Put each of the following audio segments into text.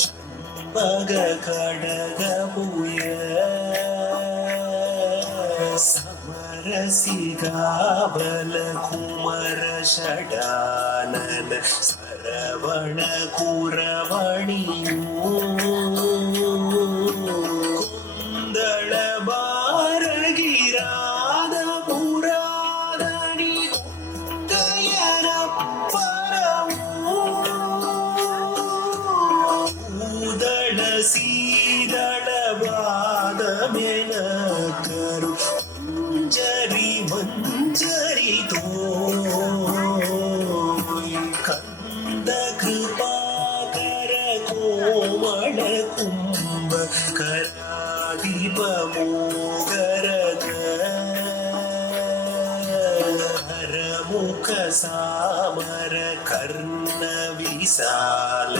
ஷண்பக கடகபுய समरसिगाबल कुमर षडानन सरवण कुरवणियो कुंदळ बारगिराद पुरादनि कुंदयन परमो उदळ सीदळ बादमेन करू मंजरी मंजरी तो कंद कृपाकर कोमल कुंभ करादीप मोगरद हरमुख सामर कर्ण विशाल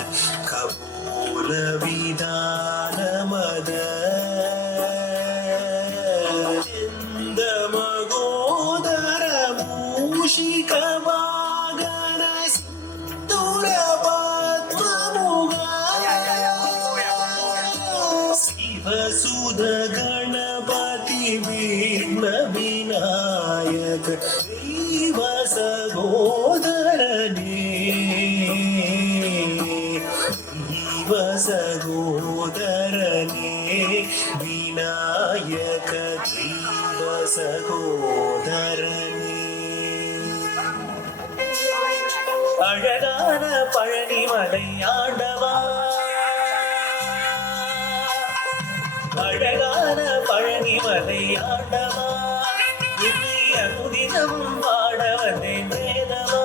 कपोल विधान मद मूषिकवागन सिन्दूरपद्ममुगा शिवसुध गणपति विघ्न विनायक देव सहोदरने देव सहोदरने विनायक देव सहोदरने அழகான பழனிமலை ஆண்டவா அழகான பழனிமலை ஆண்டவா உன்னை அனுதினமும் பாட வந்தேன் வேதவா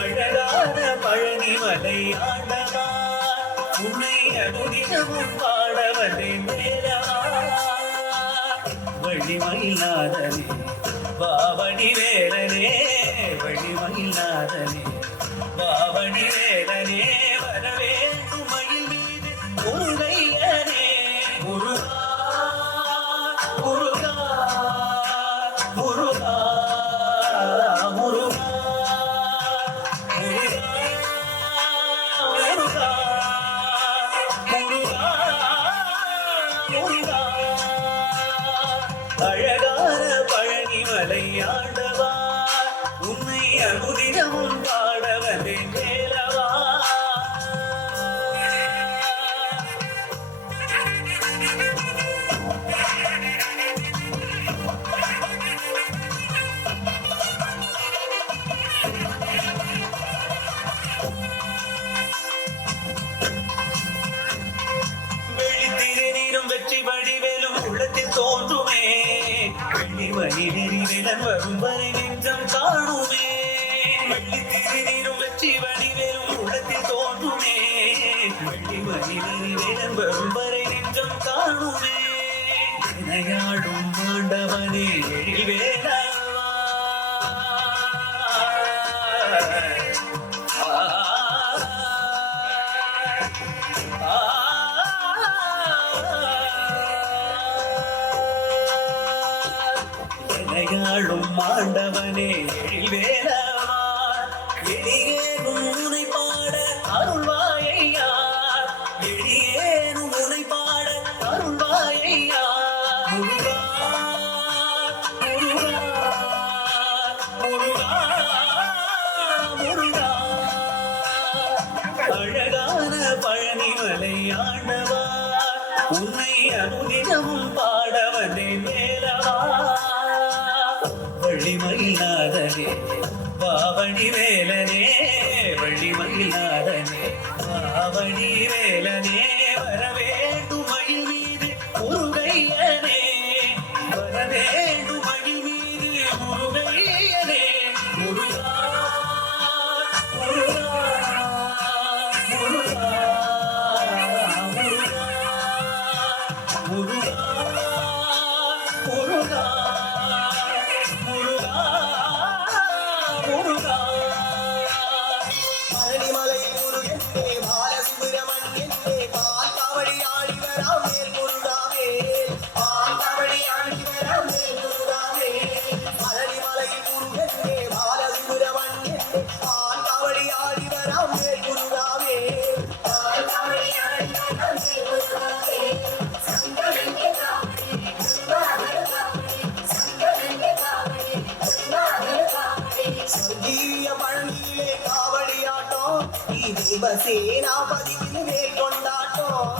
அழகான பழனிமலை ஆண்டவா உன்னை அனுதினமும் பாட வந்தேன் வேதவா வழிமயிலாதனே பாவடி வேலனே வழிமயிலாதனே பாவடி வேலனே வரவேண்டும் மயில் மீது முருகையனே முருகா முருகா முருகா முருகா முருகா முருகா முருகா அழகான பழனிமலை ஆண்டவா உன்னை அனுதினமும் பாட வந்தேன் வேலவா வெள்ளித்திருநீரும் வெற்றி வடிவேலும் உள்ளத்தில் தோன்றுமே வெள்ளிமயிலில் விலன் வரும் வரை நெஞ்சம் காணுமே வெள்ளித்திருநீரும் வெற்றி வடிவேலும் உள்ளத்தில் தோன்றுமே வெள்ளிமயிலில் விலன் வரும் வரை நெஞ்சம் காணுமே வினையாடும் ஆண்டவனே எழில் வேலவா வினையாடும் ஆண்டவனே எழில் வேலவா எளியேனும் உனை பாட அருள்வாயையா எளியேனும் உனை பாட அருள்வாயையா முருகா முருகா முருகா முருகா அழகான பழனிமலை ஆண்டவா உன்னை அனுதினமும் பாட வந்தேன் வேலவா வள்ளிமயிலாதனே பாவடி வேலனே வள்ளிமயிலாதனே பாவடி வேலனே வரவேண்டும் மயில் மீது முருகையனே வரவேண்டும் மயில் மீது முருகையனே முருகா முருகா முருகா முருகா முருகா முருகா முருகா பழனிமலை முருகனே பாலசுப்பிரமணியனே பால் காவடியாள் சேனாபதிக்கு வேல் கொண்டாட்டம்.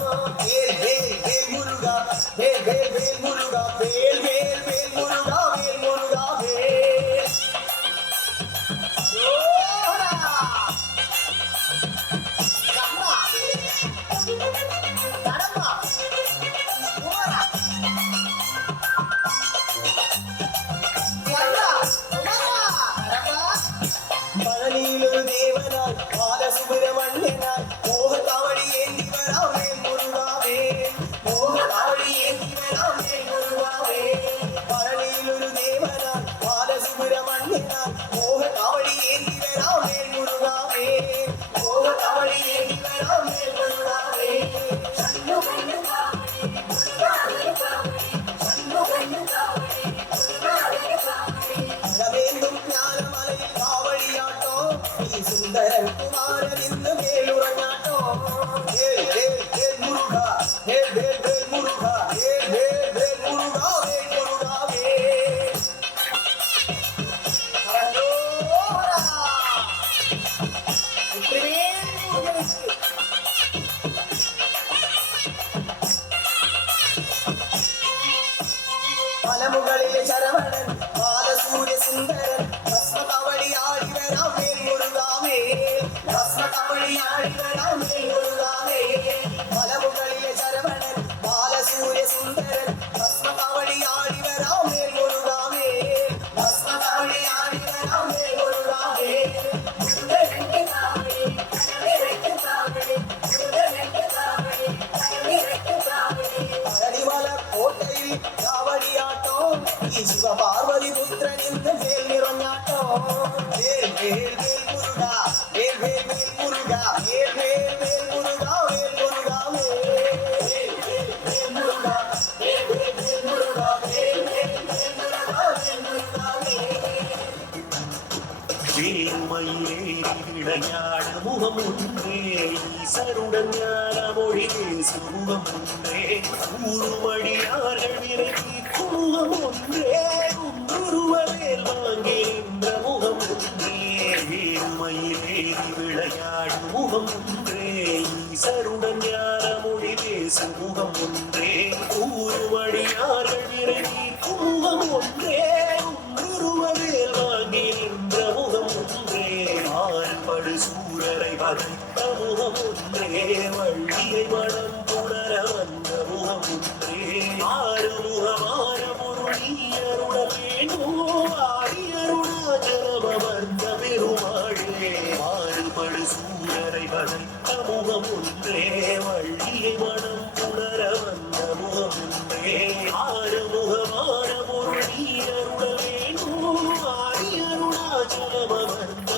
வேல் வேல் வேல் முருகா, வேல் வேல் வேல் முருகா, வேல் வேல் வேல் முருகா, வேல் முருகா வேல். அரோகரா. கண்ணா. கடம்பா. குமரா. கண்ணா. குமரா. கடம்பா. பழனியிலொரு தேவனாய் பாலசுப்பிரமணியனாய் மோக காவடி ஏந்தி வராமே முருகாவே, மோக காவடி ஏந்தி வராமே முருகாவே. பழனியிலொரு தேவனாய் பாலசுப்பிரமணியனாய் மோக காவடி ஏந்தி வராமே முருகாவே, மோக காவடி ஏந்தி வராமே முருகாவே. வேண்டும் ஞானமலையில் காவடியாட்டம், நீ சுந்தரன் குமாரன் இந்த வேலுரங்காட்டம். வேல் வேல் வேல் முருகா, வேல் வேல் வேல் முருகா, வேல் வேல் வேல் முருகா, வேல் முருகா வேல். அரோகரா. வெற்றிவேல் முருகனுக்கு. மலமுகளிலே சரவணன் பாலசூரிய சுந்தரன் பஸ்ம கபடி ஆடிவராம் வேல் முருகாவே, பஸ்ம கபடி ஆடிவராம் வேல் முருகாவே. மலமுகளிலே சரவணன் பாலசூரிய சுந்தரன் பஸ்ம கபடி ஆடிவராம் வேல் முருகாவே, பஸ்ம கபடி ஆடிவராம் வேல் முருகாவே. பழனிமலை கோட்டையில் காவடியாட்டம், நீ சிவ பார்வதி புத்திரன் இந்த வேல் நிறஞாட்டம். வேல் வேல் வேல் முருகா, வேல் வேல் வேல் முருகா, வேல் வேல் வேல் முருகா, வேல் முருகா வேல். வேல் வேல் வேல் முருகா, வேல் வேல் வேல் முருகா, வேல் வேல் வேல் முருகா, வேல் முருகா வேல். வேலுமயிலேறி விளையாட முகம் ஒன்றே, ஈசருடன் ஞான மொழி பேசும் முகம் ஒன்றே, ஊருமடியார்கள் விரைவி முகம் ஒன்றே, உருவவேல் வாங்கி நின்ற முகம் ஒன்றே. வேலுமயிலேறி விளையாடும் முகம் ஒன்றே, ஈசருடன் ஞான மொழி பேசும் முகம் ஒன்றே, ஊருமடியார்கள் விரைவி முகம் ஒன்றே, உருவவேல் வாங்கி நின்ற முகம் ஒன்றே. ஆறுபடு சூரரை வதைத்த முகம் ஒன்றே, வள்ளியை மனம் புணர வந்த முகம் ஒன்றே. ஆறுமுகமான பொருளியருட வேண்டும் ஆரியருணாச்சலம் அமர்ந்த பெருமாளே. ஆறுபடு சூரரை வதைத்த முகம் ஒன்றே, வள்ளியை மனம் புணர வந்த முகம் ஒன்றே. ஆறுமுகமான பொருளியருட வேண்டும் ஆரியருணாச்சலம் அமர்ந்த